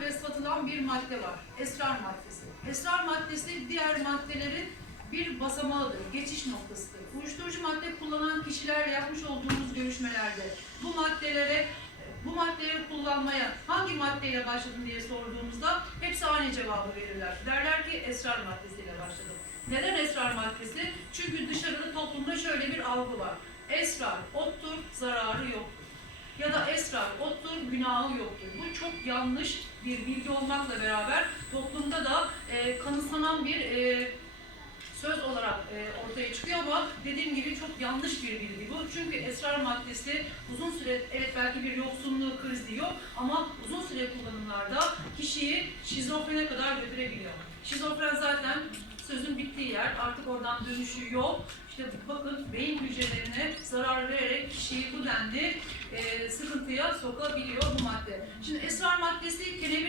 ve satılan bir madde var. Esrar maddesi. Esrar maddesi diğer maddelerin bir basamağıdır, geçiş noktasıdır. Uyuşturucu madde kullanan kişilerle yapmış olduğumuz görüşmelerde bu maddelere bu maddeleri kullanmaya hangi maddeyle başladın diye sorduğumuzda hepsi aynı cevabı verirler. Derler ki esrar maddesiyle başladım. Neden esrar maddesi? Çünkü dışarıda toplumda şöyle bir algı var. Esrar ottur, zararı yoktur. Ya da esrar ottur, günahı yoktur. Çok yanlış bir bilgi olmakla beraber toplumda da e, kanısanan bir e, söz olarak e, ortaya çıkıyor ama dediğim gibi çok yanlış bir bilgi bu. Çünkü esrar maddesi uzun süre evet belki bir yoksunluğu krizi yok ama uzun süre kullanımlarda kişiyi şizofrene kadar götürebiliyor. Şizofren zaten sözün bittiği yer artık oradan dönüşü yok. İşte bakın beyin hücrelerine zarar vererek kişiyi bu denli e, sıkıntıya sokabiliyor bu madde. Şimdi esrar maddesi